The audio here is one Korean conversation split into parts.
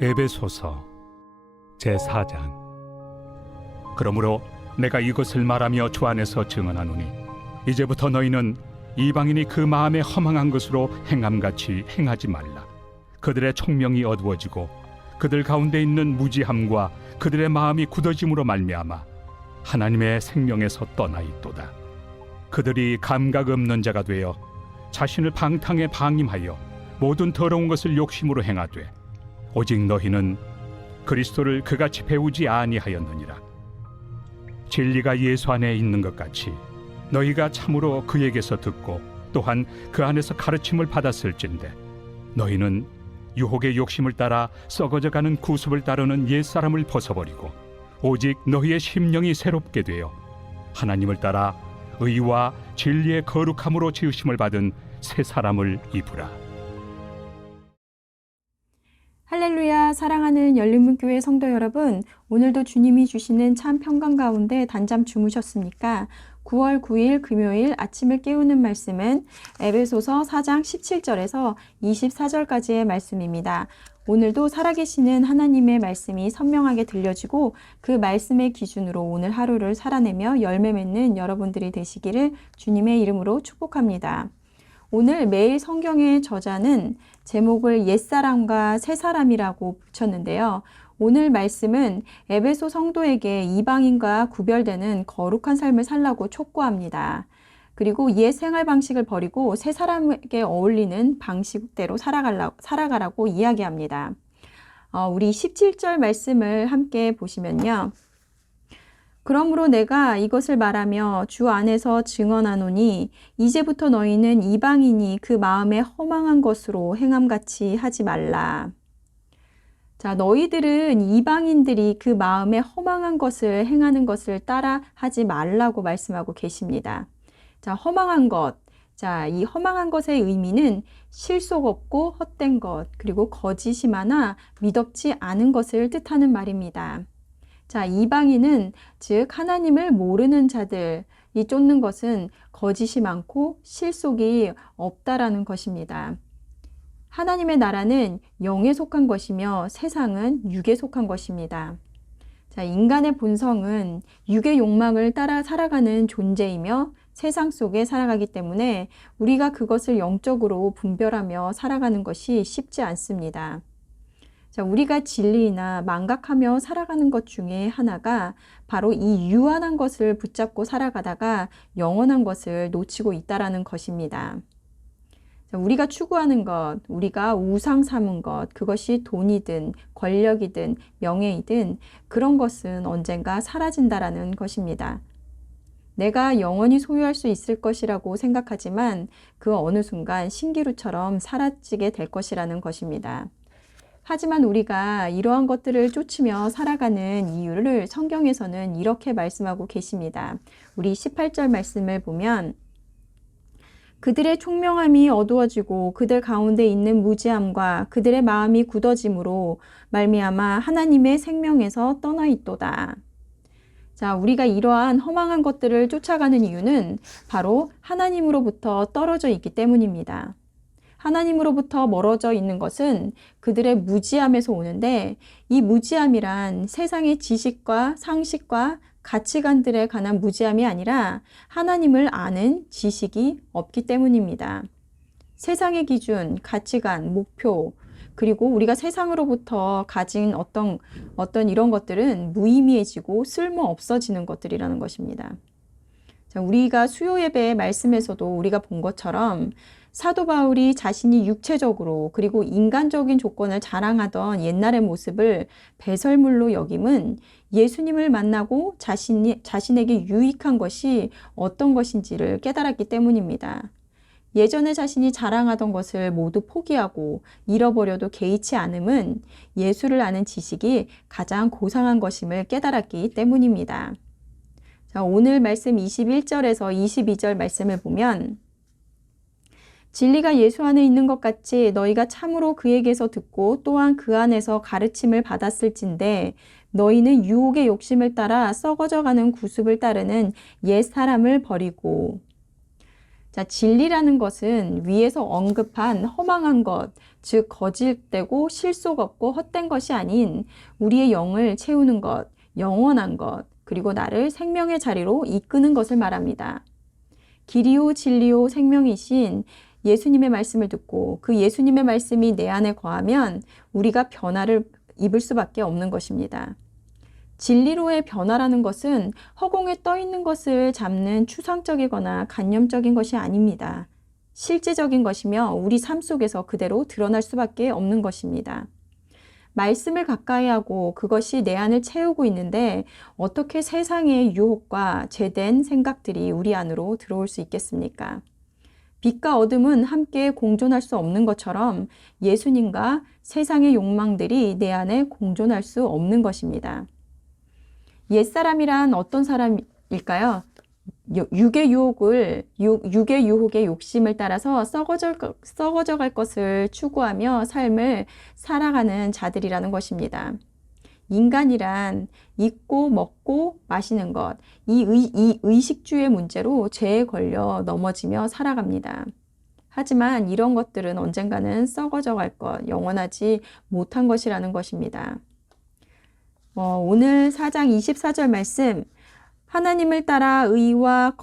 에베소서 제4장. 그러므로 내가 이것을 말하며 주 안에서 증언하노니 이제부터 너희는 이방인이 그 마음에 허망한 것으로 행함같이 행하지 말라. 그들의 총명이 어두워지고 그들 가운데 있는 무지함과 그들의 마음이 굳어짐으로 말미암아 하나님의 생명에서 떠나 있도다. 그들이 감각 없는 자가 되어 자신을 방탕에 방임하여 모든 더러운 것을 욕심으로 행하되 오직 너희는 그리스도를 그같이 배우지 아니하였느니라. 진리가 예수 안에 있는 것 같이 너희가 참으로 그에게서 듣고 또한 그 안에서 가르침을 받았을진데 너희는 유혹의 욕심을 따라 썩어져가는 구습을 따르는 옛사람을 벗어버리고 오직 너희의 심령이 새롭게 되어 하나님을 따라 의와 진리의 거룩함으로 지으심을 받은 새 사람을 입으라. 할렐루야. 사랑하는 열린문교회 성도 여러분, 오늘도 주님이 주시는 참 평강 가운데 단잠 주무셨습니까? 9월 9일 금요일 아침을 깨우는 말씀은 에베소서 4장 17절에서 24절까지의 말씀입니다. 오늘도 살아계시는 하나님의 말씀이 선명하게 들려지고 그 말씀의 기준으로 오늘 하루를 살아내며 열매 맺는 여러분들이 되시기를 주님의 이름으로 축복합니다. 오늘 매일 성경의 저자는 제목을 옛사람과 새사람이라고 붙였는데요. 오늘 말씀은 에베소 성도에게 이방인과 구별되는 거룩한 삶을 살라고 촉구합니다. 그리고 옛 생활 방식을 버리고 새 사람에게 어울리는 방식대로 살아가라고 이야기합니다. 우리 17절 말씀을 함께 보시면요. 그러므로 내가 이것을 말하며 주 안에서 증언하노니 이제부터 너희는 이방인이 그 마음에 허망한 것으로 행함같이 하지 말라. 자, 너희들은 이방인들이 그 마음에 허망한 것을 행하는 것을 따라 하지 말라고 말씀하고 계십니다. 자, 허망한 것. 자, 이 허망한 것의 의미는 실속 없고 헛된 것, 그리고 거짓이 많아 미덥지 않은 것을 뜻하는 말입니다. 자, 이방인은 즉 하나님을 모르는 자들이 쫓는 것은 거짓이 많고 실속이 없다라는 것입니다. 하나님의 나라는 영에 속한 것이며 세상은 육에 속한 것입니다. 자, 인간의 본성은 육의 욕망을 따라 살아가는 존재이며 세상 속에 살아가기 때문에 우리가 그것을 영적으로 분별하며 살아가는 것이 쉽지 않습니다. 자, 우리가 진리나 망각하며 살아가는 것 중에 하나가 바로 이 유한한 것을 붙잡고 살아가다가 영원한 것을 놓치고 있다라는 것입니다. 자, 우리가 추구하는 것, 우리가 우상 삼은 것, 그것이 돈이든 권력이든 명예이든 그런 것은 언젠가 사라진다라는 것입니다. 내가 영원히 소유할 수 있을 것이라고 생각하지만 그 어느 순간 신기루처럼 사라지게 될 것이라는 것입니다. 하지만 우리가 이러한 것들을 쫓으며 살아가는 이유를 성경에서는 이렇게 말씀하고 계십니다. 우리 18절 말씀을 보면 그들의 총명함이 어두워지고 그들 가운데 있는 무지함과 그들의 마음이 굳어짐으로 말미암아 하나님의 생명에서 떠나 있도다. 자, 우리가 이러한 허망한 것들을 쫓아가는 이유는 바로 하나님으로부터 떨어져 있기 때문입니다. 하나님으로부터 멀어져 있는 것은 그들의 무지함에서 오는데 이 무지함이란 세상의 지식과 상식과 가치관들에 관한 무지함이 아니라 하나님을 아는 지식이 없기 때문입니다. 세상의 기준, 가치관, 목표, 그리고 우리가 세상으로부터 가진 어떤 이런 것들은 무의미해지고 쓸모 없어지는 것들이라는 것입니다. 자, 우리가 수요 예배의 말씀에서도 우리가 본 것처럼 사도 바울이 자신이 육체적으로 그리고 인간적인 조건을 자랑하던 옛날의 모습을 배설물로 여김은 예수님을 만나고 자신에게 유익한 것이 어떤 것인지를 깨달았기 때문입니다. 예전에 자신이 자랑하던 것을 모두 포기하고 잃어버려도 개의치 않음은 예수를 아는 지식이 가장 고상한 것임을 깨달았기 때문입니다. 자, 오늘 말씀 21절에서 22절 말씀을 보면 진리가 예수 안에 있는 것 같이 너희가 참으로 그에게서 듣고 또한 그 안에서 가르침을 받았을진데 너희는 유혹의 욕심을 따라 썩어져가는 구습을 따르는 옛 사람을 버리고. 자, 진리라는 것은 위에서 언급한 허망한 것, 즉 거짓되고 실속 없고 헛된 것이 아닌 우리의 영을 채우는 것, 영원한 것, 그리고 나를 생명의 자리로 이끄는 것을 말합니다. 길이요 진리요 생명이신 예수님의 말씀을 듣고 그 예수님의 말씀이 내 안에 거하면 우리가 변화를 입을 수밖에 없는 것입니다. 진리로의 변화라는 것은 허공에 떠 있는 것을 잡는 추상적이거나 관념적인 것이 아닙니다. 실제적인 것이며 우리 삶 속에서 그대로 드러날 수밖에 없는 것입니다. 말씀을 가까이 하고 그것이 내 안을 채우고 있는데 어떻게 세상의 유혹과 죄된 생각들이 우리 안으로 들어올 수 있겠습니까? 빛과 어둠은 함께 공존할 수 없는 것처럼 예수님과 세상의 욕망들이 내 안에 공존할 수 없는 것입니다. 옛사람이란 어떤 사람일까요? 육의 유혹의 욕심을 따라서 썩어져 갈 것을 추구하며 삶을 살아가는 자들이라는 것입니다. 인간이란 잊고 먹고 마시는 것, 이 의식주의 문제로 죄에 걸려 넘어지며 살아갑니다. 하지만 이런 것들은 언젠가는 썩어져 갈 것, 영원하지 못한 것이라는 것입니다. 오늘 4장 24절 말씀, 하나님을 따라 의와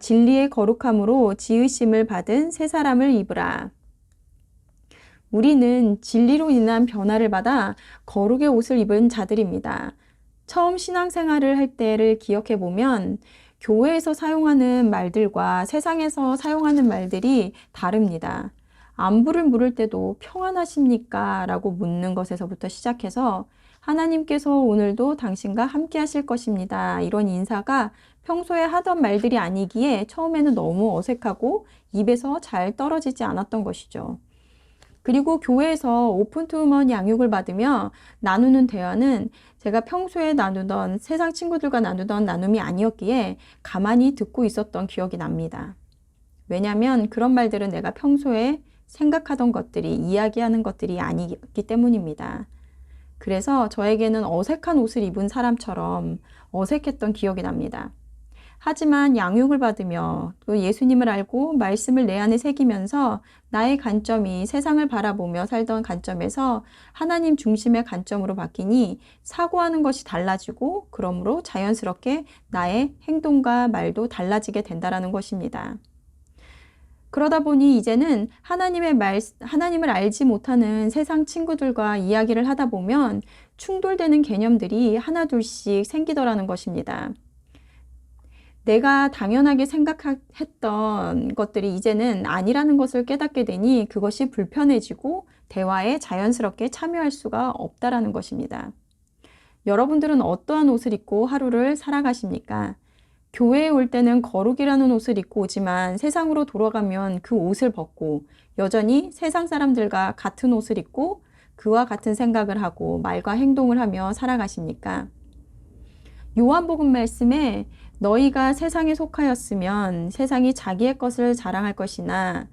진리의 거룩함으로 지으심을 받은 새 사람을 입으라. 우리는 진리로 인한 변화를 받아 거룩의 옷을 입은 자들입니다. 처음 신앙생활을 할 때를 기억해 보면 교회에서 사용하는 말들과 세상에서 사용하는 말들이 다릅니다. 안부를 물을 때도 평안하십니까? 라고 묻는 것에서부터 시작해서 하나님께서 오늘도 당신과 함께 하실 것입니다. 이런 인사가 평소에 하던 말들이 아니기에 처음에는 너무 어색하고 입에서 잘 떨어지지 않았던 것이죠. 그리고 교회에서 오픈 투 우먼 양육을 받으며 나누는 대화는 제가 평소에 나누던 세상 친구들과 나누던 나눔이 아니었기에 가만히 듣고 있었던 기억이 납니다. 왜냐하면 그런 말들은 내가 평소에 생각하던 것들이, 이야기하는 것들이 아니기 때문입니다. 그래서 저에게는 어색한 옷을 입은 사람처럼 어색했던 기억이 납니다. 하지만 양육을 받으며 또 예수님을 알고 말씀을 내 안에 새기면서 나의 관점이 세상을 바라보며 살던 관점에서 하나님 중심의 관점으로 바뀌니 사고하는 것이 달라지고 그러므로 자연스럽게 나의 행동과 말도 달라지게 된다는 것입니다. 그러다 보니 이제는 하나님을 알지 못하는 세상 친구들과 이야기를 하다 보면 충돌되는 개념들이 하나둘씩 생기더라는 것입니다. 내가 당연하게 생각했던 것들이 이제는 아니라는 것을 깨닫게 되니 그것이 불편해지고 대화에 자연스럽게 참여할 수가 없다라는 것입니다. 여러분들은 어떠한 옷을 입고 하루를 살아가십니까? 교회에 올 때는 거룩이라는 옷을 입고 오지만 세상으로 돌아가면 그 옷을 벗고 여전히 세상 사람들과 같은 옷을 입고 그와 같은 생각을 하고 말과 행동을 하며 살아가십니까? 요한복음 말씀에 너희가 세상에 속하였으면 세상이 자기의 것을 사랑할 것이나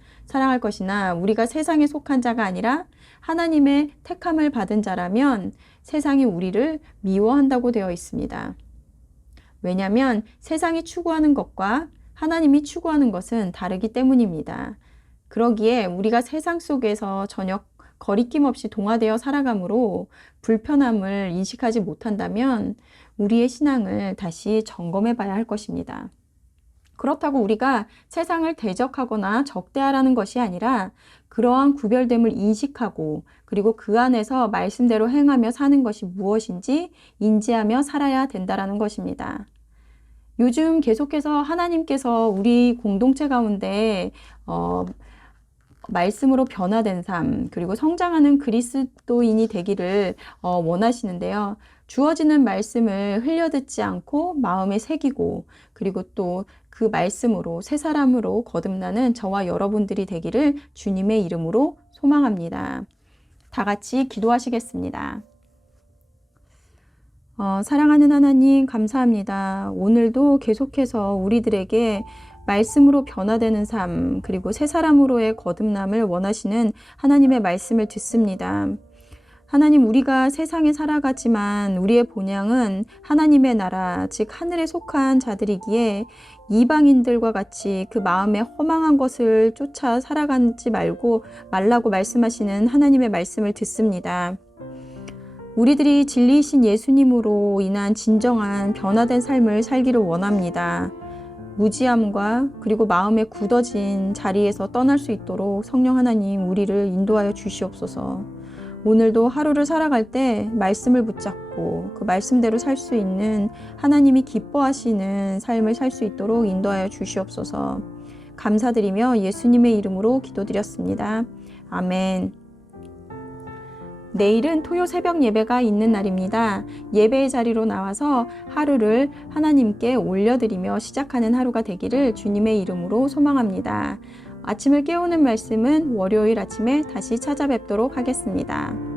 우리가 세상에 속한 자가 아니라 하나님의 택함을 받은 자라면 세상이 우리를 미워한다고 되어 있습니다. 왜냐하면 세상이 추구하는 것과 하나님이 추구하는 것은 다르기 때문입니다. 그러기에 우리가 세상 속에서 전혀 거리낌 없이 동화되어 살아가므로 불편함을 인식하지 못한다면 우리의 신앙을 다시 점검해 봐야 할 것입니다. 그렇다고 우리가 세상을 대적하거나 적대하라는 것이 아니라 그러한 구별됨을 인식하고 그리고 그 안에서 말씀대로 행하며 사는 것이 무엇인지 인지하며 살아야 된다는 것입니다. 요즘 계속해서 하나님께서 우리 공동체 가운데 말씀으로 변화된 삶 그리고 성장하는 그리스도인이 되기를 원하시는데요. 주어지는 말씀을 흘려듣지 않고 마음에 새기고 그리고 또 그 말씀으로 새 사람으로 거듭나는 저와 여러분들이 되기를 주님의 이름으로 소망합니다. 다 같이 기도하시겠습니다. 사랑하는 하나님 감사합니다. 오늘도 계속해서 우리들에게 말씀으로 변화되는 삶 그리고 새 사람으로의 거듭남을 원하시는 하나님의 말씀을 듣습니다. 하나님, 우리가 세상에 살아가지만 우리의 본향은 하나님의 나라, 즉 하늘에 속한 자들이기에 이방인들과 같이 그 마음에 허망한 것을 쫓아 살아가지 말라고 말씀하시는 하나님의 말씀을 듣습니다. 우리들이 진리이신 예수님으로 인한 진정한 변화된 삶을 살기를 원합니다. 무지함과 그리고 마음에 굳어진 자리에서 떠날 수 있도록 성령 하나님, 우리를 인도하여 주시옵소서. 오늘도 하루를 살아갈 때 말씀을 붙잡고 그 말씀대로 살 수 있는 하나님이 기뻐하시는 삶을 살 수 있도록 인도하여 주시옵소서. 감사드리며 예수님의 이름으로 기도드렸습니다. 아멘. 내일은 토요 새벽 예배가 있는 날입니다. 예배의 자리로 나와서 하루를 하나님께 올려드리며 시작하는 하루가 되기를 주님의 이름으로 소망합니다. 아침을 깨우는 말씀은 월요일 아침에 다시 찾아뵙도록 하겠습니다.